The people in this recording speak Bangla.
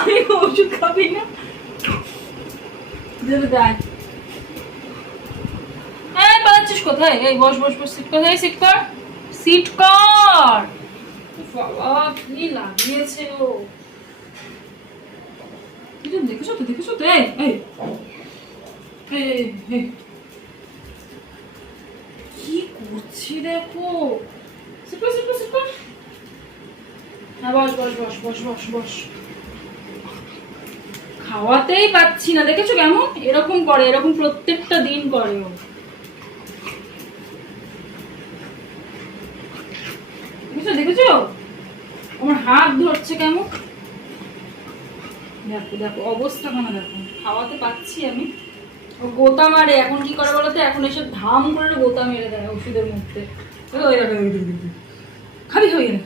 আমি ওষুধ খাবি না দেয়। এই পালাচ্ছিস কোথায়? এই বস বস বস, সিট কোথায়? সিট কর, সিট কর। বাবা কি লাগিয়েছে ও। দেখেছো তো, দেখেছো তো? এই কি করছি দেখো। সিট কর, সিট কর, সিট কর। হ্যাঁ বস বস বস বস বস বস। খাওয়াতেই পাচ্ছি না, দেখেছো কেমন এরকম করে, এরকম প্রত্যেকটা দিন করে ও। দেখেছো দেখেছো আমার হাত ধরছে কেমন। দেখো দেখো অবস্থা কেন দেখো, খাওয়াতে পাচ্ছি আমি, ও গোতা মারে। এখন কি করে বলতো, এখন এসে ধাম করে গোতা মেরে দেয় ওষুধের মধ্যে। খাবি খাবি না।